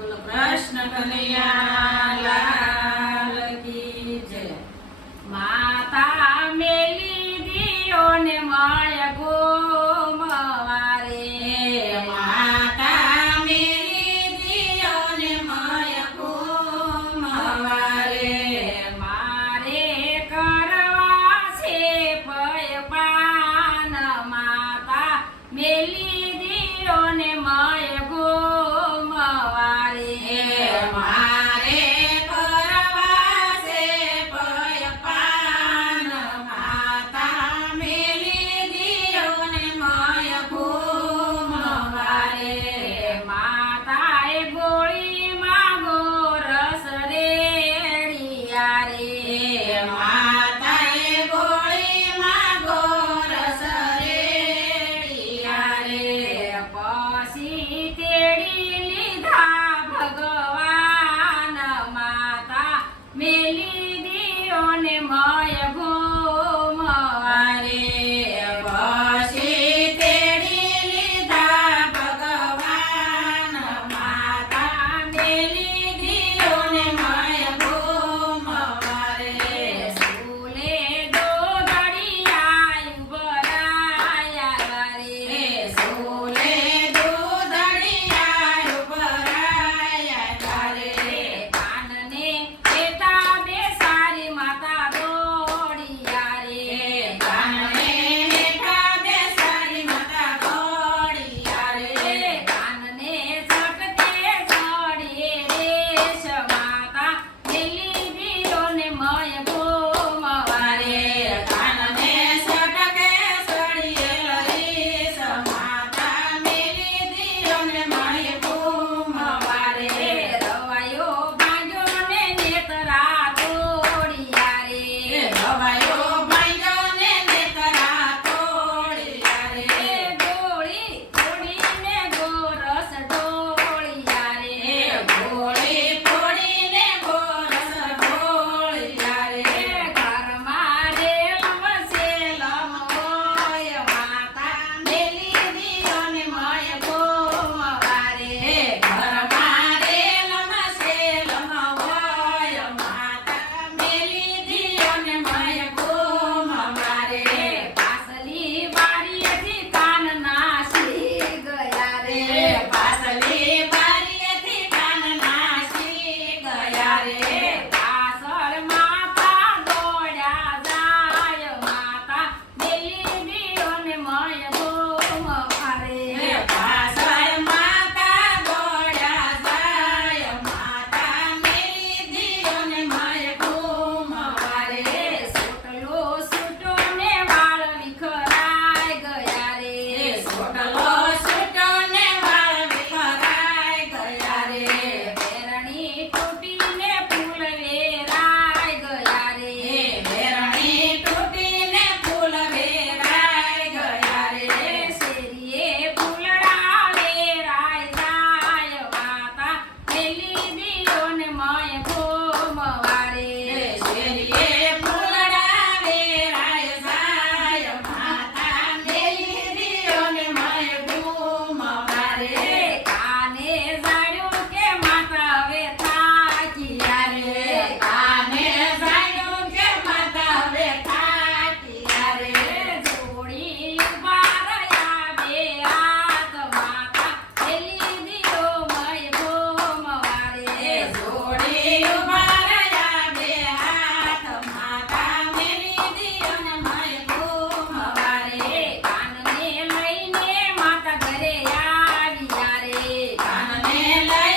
બોલો કૃષ્ણ કનૈયા લાલ કી જય. માતા મેલી દિયો ને માય ગોમવારે, માતા મેલી દિયો ને માય ગોમવારે. મારે કરવા છે પયપાન, માતા મેલી દિયો ને માય ગોમવારે. મારે કરવા છે પયપાન, માતા મેલી દિયો ને માય ગોમવારે. માતાએ ગોળીમાં ગોરસ રેડિયા રે, માતાએ ગોળીમાં ગોરસ રેડિયા રે. પછી તેડી લીધા ભગવાન, માતા મેલી દિયો ને મય ગોમવારે. પછી તેડી લીધા ભગવાન, માતા મેલી દિયો ને માય ગોમવારે. સુલે દોધડિયા ઉભરાયા રે, સોલે દૂધડિયા ઉભરાયા રે. કાનને બેટા બેસારી માતા દોડિયા રે, કાનને હેઠા બેસાડી માતા દોડિયા રે. કાનને ઝટકે ચડીએ રેશ, માતા મેલી દિયો ને મય ગોમવારે. કાનને સટકે સળિયેલ રીસ, માતા મેલી દિયો ને માય ગોમવારે. રવાયો ભાંજો ને નેતરા તોડિયા રે, ભવાયો ભાંગ્યો ને નેતરા તોડિયા રે. ગોળી તોડીને ગોરસ ઢોળિયા રે, ગોળી ફોડીને ગોરસ ઢોળિયા રે. ઘરમાં રેલ વસેલમ હોય, માતા મેલી દિયો ને મય ગોમવારે. ઘરમાં રેલમાં શેલમાં હોય, માતા મેલી દિયો ને માય ગોમવારે. પાસલી બારીએથી કાન નાસી ગયા રે, પાસલી બારીએથી કાન નાસી ગયા રે. પાછળ માતા દોડ્યા જાય, માતા મેલી દિયો ને મય ગોમવારે. પાછળ માતા દોડ્યા જાય, માતા મેલી દિયો ને માય ગોમવારે. સોટલો સૂટો ને વાળ વિખરાઈ ગયા રે, સોટલો સૂટો ને વાળ વિખરાઈ ગયા રે. પેરણી તૂટીને ફૂલ વેરાઈ ગયા રે, બેરણી તૂટીને ફૂલ વેરાઈ ગયા રે. શેરીએ ફૂલડા વેરાઈ જાય, માતા મેલી દિયો ને મય ગોમવારે. શેરીએ ફૂલડા વેરાઈ જાય, માતા મેલી દિયો ને માય ગોમવારે. કાને જાણ્યું કે માતા હવે થાક્યા રે, કાને જાણ્યું કે માતા હવે થાક્યા રે. જોડી ઉભા રહ્યા બે હાથ, માતા મેલી દિયો મય ગોમવારે. જોડી ઉભા રહ્યા બે હાથ, માતા મેલી દિયો ને માય ગોમવારે. કાનને લઈને માતા ઘરે આવ્યા રે, કાનને લઈને